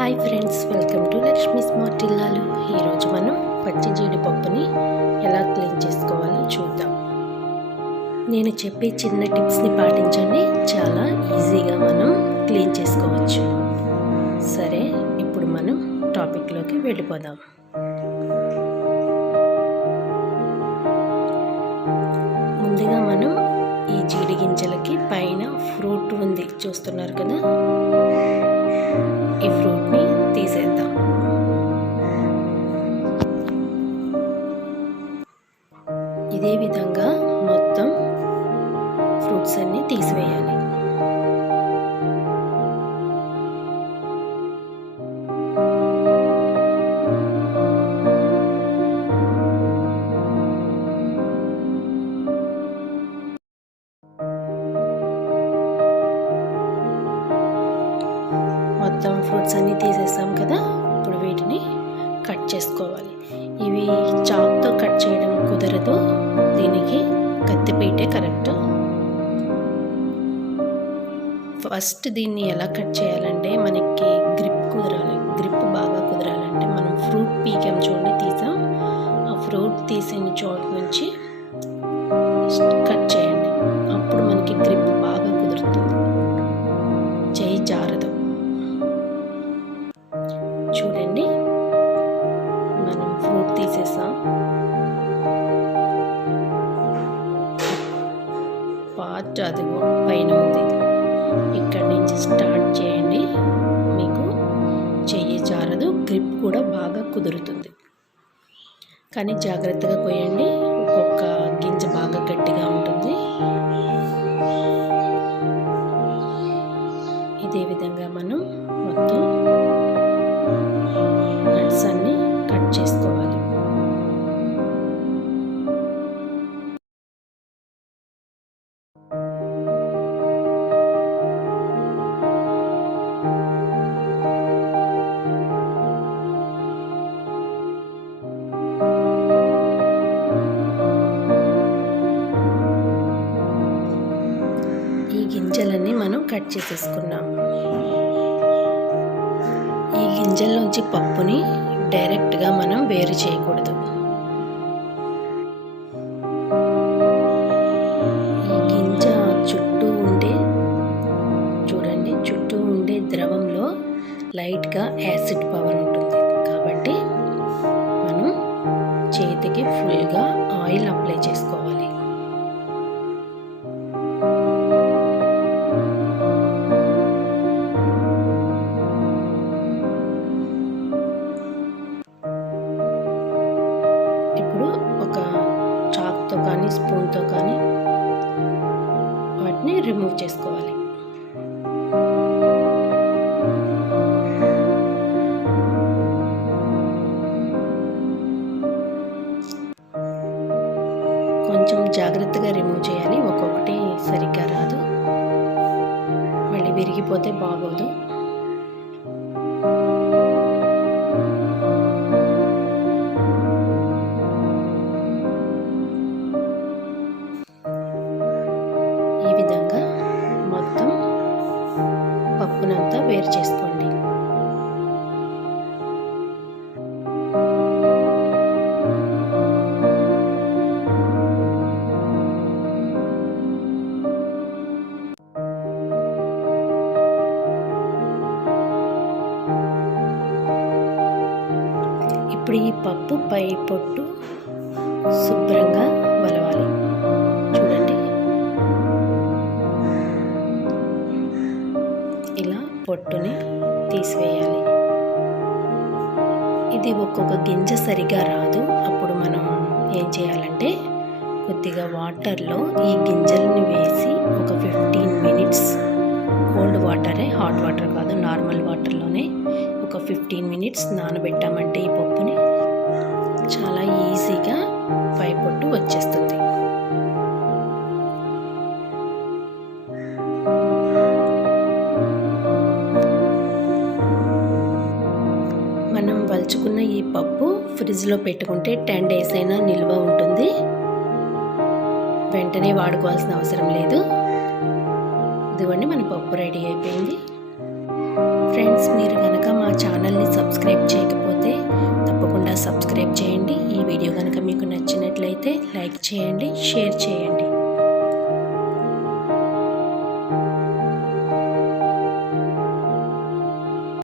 Hi friends, welcome to Lakshmi smart ఇల్లాలు. ఈరోజు మనం పచ్చి జీడిపప్పుని ఎలా క్లీన్ చేసుకోవాలో చూద్దాం. నేను చెప్పే చిన్న టిప్స్ని పాటించండి, చాలా ఈజీగా మనం క్లీన్ చేసుకోవచ్చు. సరే, ఇప్పుడు మనం టాపిక్లోకి వెళ్ళిపోదాం. ముందుగా మనం ఈ జీడి గింజలకి పైన ఫ్రూట్ ఉంది, చూస్తున్నారు కదా. ఈ ఫ్రూట్ని తీసేద్దాం. ఇదే విధంగా మొత్తం ఫ్రూట్స్ అన్నీ తీసివేయాలి. మొత్తం ఫ్రూట్స్ అన్నీ తీసేసాం కదా. ఇప్పుడు వీటిని కట్ చేసుకోవాలి. ఇవి చాక్తో కట్ చేయడం కుదరదు, దీనికి కత్తిపీటే కరెక్ట్. ఫస్ట్ దీన్ని ఎలా కట్ చేయాలంటే, మనకి గ్రిప్ కుదరాలి. గ్రిప్ బాగా కుదరాలంటే మనం ఫ్రూట్ పీకాం చూడండి, తీసాం. ఆ ఫ్రూట్ తీసిన చోటు నుంచి కట్ చేయండి, అప్పుడు మనకి గ్రిప్ బాగా కుదురుతుంది, చేయి జారదు. చూడండి, మనం ఫ్రూట్ తీసేసాం. పార్ట్ అదిగో పైన ఉంది, ఇక్కడి నుంచి స్టార్ట్ చేయండి. మీకు చెయ్యి జారదు, గ్రిప్ కూడా బాగా కుదురుతుంది. కానీ జాగ్రత్తగా కోయండి, ఒక్కొక్క గింజ బాగా గట్టిగా ఉంటుంది. ఇదే విధంగా మనం మొత్తం నట్స్ అన్ని కట్ చేసుకోవాలి. ఈ గింజలన్నీ మనం కట్ చేసేసుకున్నాం. ఈ గింజల్లోంచి పప్పుని డైరెక్ట్గా మనం వేరు చేయకూడదు. ఈ గింజ చుట్టూ ఉండే, చూడండి, చుట్టూ ఉండే ద్రవంలో లైట్గా యాసిడ్ పవర్ ఉంటుంది. కాబట్టి మనం చేతికి ఫుల్గా ఆయిల్ అప్లై చేసుకోవాలి. చాక్తో కానీ స్పూన్తో కానీ వాటిని రిమూవ్ చేసుకోవాలి. కొంచెం జాగ్రత్తగా రిమూవ్ చేయాలి, ఒక్కొక్కటి సరిగ్గా రాదు, మళ్ళీ విరిగిపోతే బాగోదు. ఈ విధంగా మొత్తం పప్పునంతా వేరు చేసుకోండి. ఇప్పుడు ఈ పప్పు పై పొట్టు శుభ్రంగా వలవాలి. చూడండి, ఇలా పొట్టుని తీసివేయాలి. ఇది ఒక్కొక్క గింజ సరిగా రాదు. అప్పుడు మనం ఏం చేయాలంటే, కొద్దిగా వాటర్లో ఈ గింజల్ని వేసి ఒక 15 మినిట్స్, కోల్డ్ వాటరే, హాట్ వాటర్ కాదు, నార్మల్ వాటర్లోనే ఒక 15 మినిట్స్ నానబెట్టామంటే ఈ పప్పుని చాలా ఈజీగా పై పొట్టు వచ్చేస్తుంది. మనం వలుచుకున్న ఈ పప్పు ఫ్రిడ్జ్లో పెట్టుకుంటే 10 days అయినా నిల్వ ఉంటుంది. వెంటనే వాడుకోవాల్సిన అవసరం లేదు. ఇదిగోండి, మన పప్పు రెడీ అయిపోయింది. ఫ్రెండ్స్, మీరు కనుక మా ఛానల్ని సబ్స్క్రైబ్ చేయకపోతే తప్పకుండా సబ్స్క్రైబ్ చేయండి. ఈ వీడియో కనుక మీకు నచ్చినట్లయితే లైక్ చేయండి, షేర్ చేయండి.